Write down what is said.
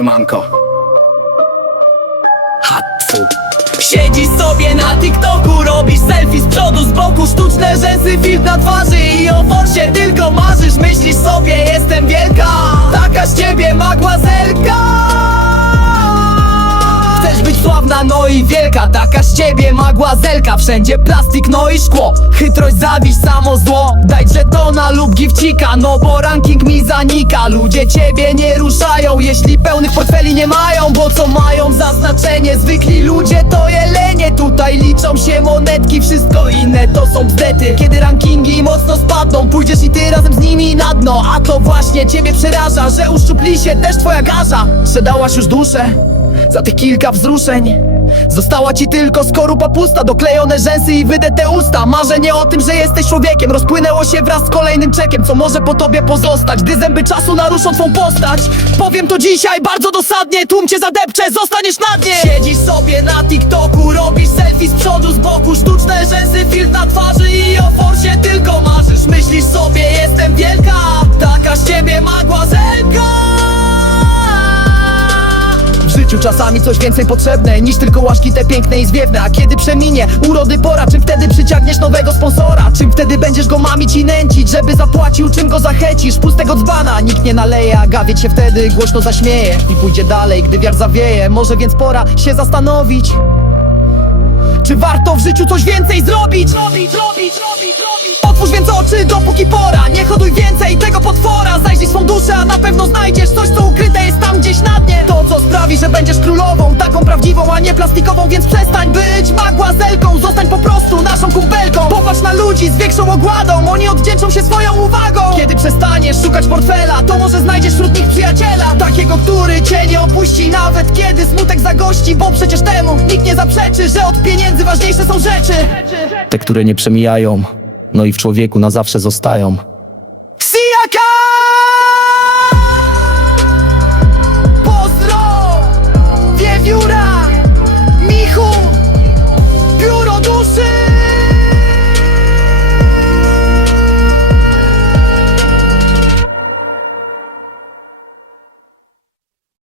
siemanko. Hatfu. Siedzisz sobie na TikToku, robisz selfie z przodu, z boku Sztuczne rzęsy, filtr na twarzy i o forsie tylko marzysz Myślisz sobie, Sławna, no i wielka, taka z ciebie magłazelka Wszędzie plastik, no i szkło, chytrość, zawisz, samo zło. Daj żetona lub gifcika, no bo ranking mi zanika. Ludzie ciebie nie ruszają, jeśli pełnych portfeli nie mają Bo co mają za znaczenie, zwykli ludzie to jelenie. Tutaj liczą się monetki, wszystko inne to są bzdety Kiedy rankingi mocno spadną, pójdziesz i ty razem z nimi na dno. A to właśnie ciebie przeraża, że uszczupli się też twoja garza. Sprzedałaś już duszę za tych kilka wzruszeń Została ci tylko skorupa pusta Doklejone rzęsy i wydete usta. Marzenie o tym, że jesteś człowiekiem. Rozpłynęło się wraz z kolejnym czekiem Co może po tobie pozostać. Gdy zęby czasu naruszą twą postać Powiem to dzisiaj bardzo dosadnie. Tłum cię zadepcze, zostaniesz na dnie. Siedzisz sobie na TikToku Robisz życiu czasami coś więcej potrzebne Niż tylko łażki te piękne i zwiewne. A kiedy przeminie urody pora Czym wtedy przyciągniesz nowego sponsora? Czym wtedy będziesz go mamić i nęcić Żeby zapłacił czym go zachęcisz? Pustego dzbana nikt nie naleje A gawieć się wtedy głośno zaśmieje. I pójdzie dalej gdy wiatr zawieje Może więc pora się zastanowić czy warto w życiu coś więcej zrobić? Zrobić, zrobić, zrobić, zrobić. Otwórz więc oczy dopóki pora. Nie hoduj więcej tego potwora. Zajrzyj swą duszę, a na pewno znajdziesz Coś sprawi, że będziesz królową Taką prawdziwą, a nie plastikową Więc przestań być magłazelką. Zostań po prostu naszą kumpelką. Popatrz na ludzi z większą ogładą. Oni odwdzięczą się swoją uwagą. Kiedy przestaniesz szukać portfela To może znajdziesz wśród nich przyjaciela. Takiego, który cię nie opuści Nawet kiedy smutek zagości Bo przecież temu nikt nie zaprzeczy Że od pieniędzy ważniejsze są rzeczy. Te, które nie przemijają, no i w człowieku na zawsze zostają.